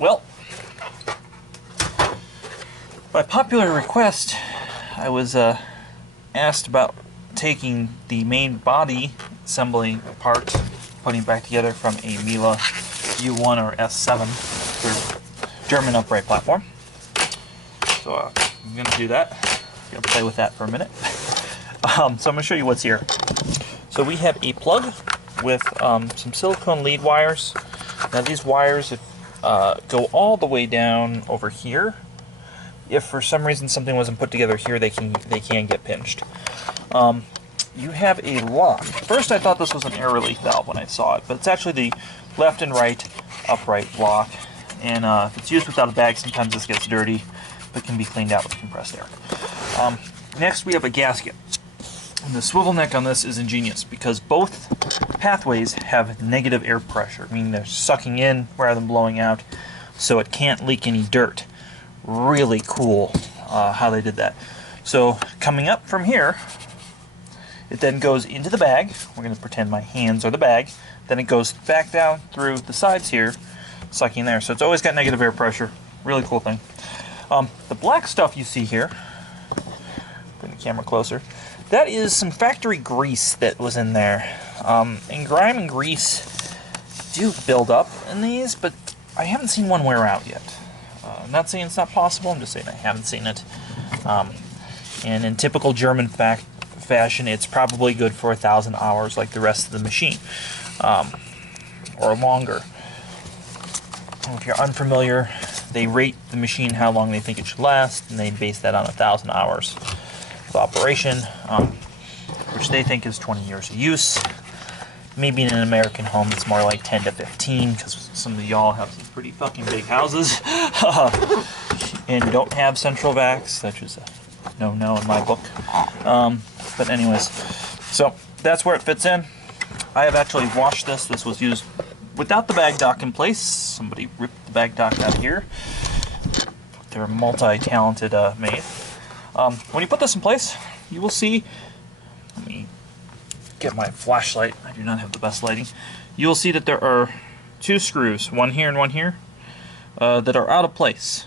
Well, by popular request, I was asked about taking the main body assembly part, putting it back together from a Miele U1 or S7 for German upright platform. So I'm going to do that. I'm going to play with that for a minute. So I'm going to show you what's here. So we have a plug with some silicone lead wires. Now these wires go all the way down over here. If for some reason something wasn't put together here, they can get pinched. You have a lock. First I thought this was an air relief valve when I saw it, but it's actually the left and right upright lock. And if it's used without a bag, sometimes this gets dirty, but can be cleaned out with compressed air. Next we have a gasket. And the swivel neck on this is ingenious because both pathways have negative air pressure, meaning they're sucking in rather than blowing out, so it can't leak any dirt. Really cool how they did that. So coming up from here, it then goes into the bag. We're going to pretend my hands are the bag. Then it goes back down through the sides here, sucking there. So it's always got negative air pressure. Really cool thing. The black stuff you see here, bring the camera closer, that is some factory grease that was in there. And grime and grease do build up in these, but I haven't seen one wear out yet. I'm not saying it's not possible, I'm just saying I haven't seen it. And in typical German fashion, it's probably good for 1,000 hours like the rest of the machine, or longer. If you're unfamiliar, they rate the machine how long they think it should last, and they base that on 1,000 hours of operation, which they think is 20 years of use. Maybe in an American home it's more like 10 to 15, because some of y'all have some pretty fucking big houses and don't have central vacs, which is a no-no in my book. But anyways, so that's where it fits in. I have actually washed this. This was used without the bag dock in place. Somebody ripped the bag dock out here. They're multi-talented made. When you put this in place, you will see, let me get my flashlight, I do not have the best lighting. You will see that there are two screws, one here and one here, that are out of place.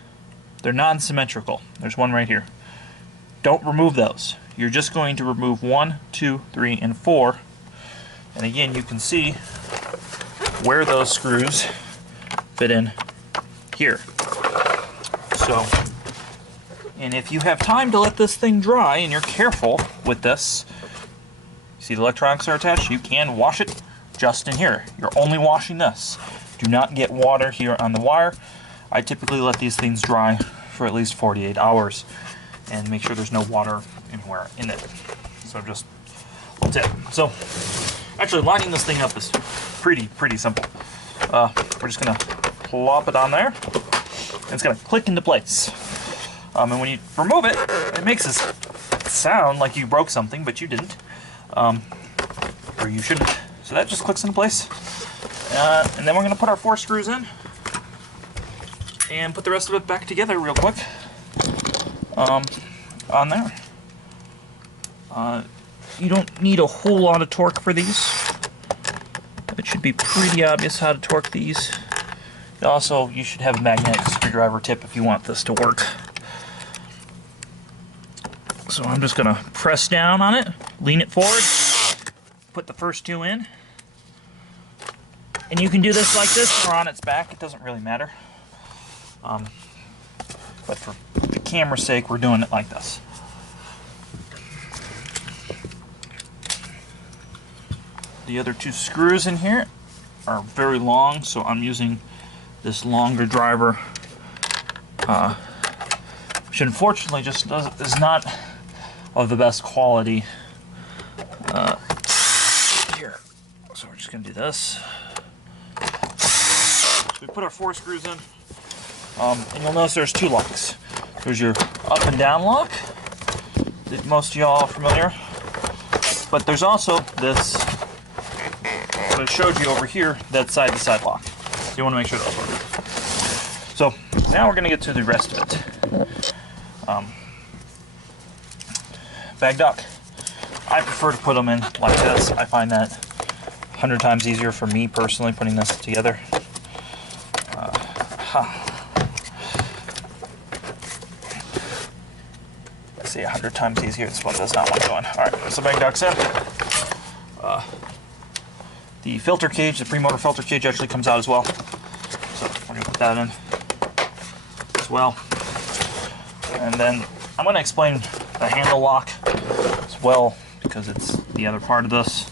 They're non-symmetrical. There's one right here. Don't remove those. You're just going to remove 1, 2, 3, and 4. And again, you can see where those screws fit in here. So, and if you have time to let this thing dry and you're careful with this, see the electronics are attached, you can wash it just in here. You're only washing this. Do not get water here on the wire. I typically let these things dry for at least 48 hours and make sure there's no water anywhere in it. So just, that's it. So actually lining this thing up is pretty simple. We're just gonna plop it on there and it's gonna click into place. And when you remove it, it makes this sound like you broke something, but you didn't. Or you shouldn't. So that just clicks into place. And then we're going to put our 4 screws in and put the rest of it back together real quick on there. You don't need a whole lot of torque for these. It should be pretty obvious how to torque these. Also, you should have a magnetic screwdriver tip if you want this to work. So I'm just going to press down on it, lean it forward, put the first 2 in. And you can do this like this or on its back, it doesn't really matter. But for the camera's sake, we're doing it like this. The other 2 screws in here are very long, so I'm using this longer driver, which unfortunately just is not of the best quality. Here, so we're just gonna do this. So we put our 4 screws in, and you'll notice there's 2 locks. There's your up and down lock that most of y'all are familiar, but there's also this, what I showed you over here, that side-to-side lock. So you want to make sure those work. So now we're gonna get to the rest of it. Bag dock. I prefer to put them in like this. I find that 100 times easier for me personally, putting this together. say 100 times easier. This one does not want to go in. Alright, so bag ducts in. The filter cage, the pre-motor filter cage actually comes out as well. So we're going to put that in as well. And then I'm going to explain the handle lock as well, because it's the other part of this.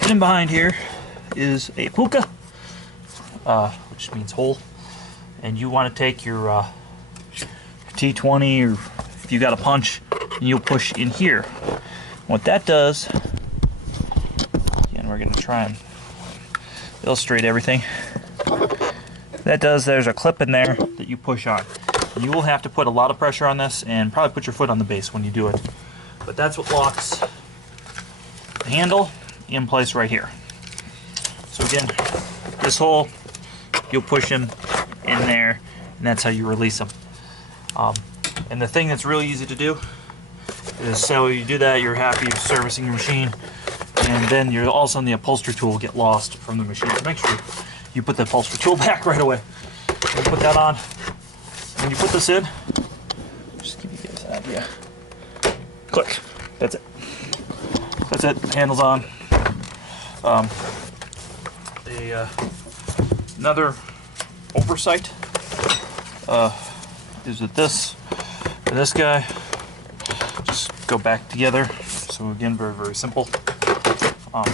Hidden behind here is a puka, which means hole. And you want to take your T20, or if you got a punch, and you'll push in here. What that does, and we're going to try and illustrate everything. That does, there's a clip in there that you push on. And you will have to put a lot of pressure on this and probably put your foot on the base when you do it. But that's what locks the handle in place right here. So again, this hole, you'll push him in there, and that's how you release them. And the thing that's really easy to do is, so you do that, you're happy with servicing your machine, and then you're all of a sudden the upholstery tool will get lost from the machine. So make sure you put the upholstery tool back right away. You put that on. When you put this in, just give you guys an idea. Click. That's it. That's it. The handle's on. Another oversight is that this and this guy just go back together. So again, very, very simple. On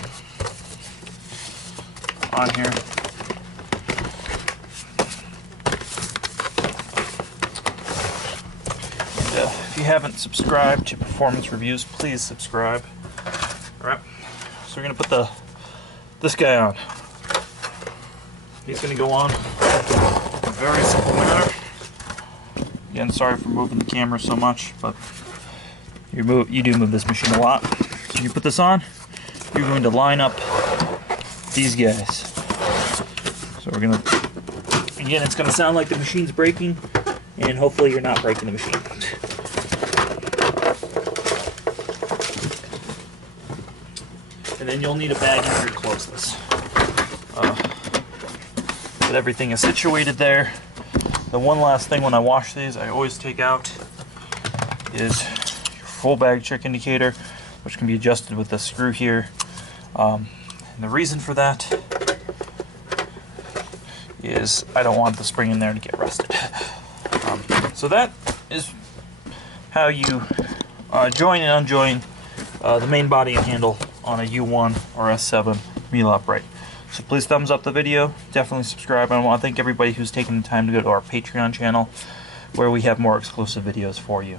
here. And if you haven't subscribed to Performance Reviews, please subscribe. Alright, so we're going to put this guy on. He's going to go on in a very simple manner. Again, sorry for moving the camera so much, but you do move this machine a lot. So you put this on, you're going to line up these guys. So we're going to, again, it's going to sound like the machine's braking, and hopefully you're not breaking the machine. And then you'll need a bag in here to close this. But everything is situated there. The one last thing when I wash these, I always take out is your full bag check indicator, which can be adjusted with the screw here. And the reason for that is I don't want the spring in there to get rusted. So that is how you join and unjoin the main body and handle on a U1 or S7 Miele upright. So please thumbs up the video, definitely subscribe, and I want to thank everybody who's taken the time to go to our Patreon channel, where we have more exclusive videos for you.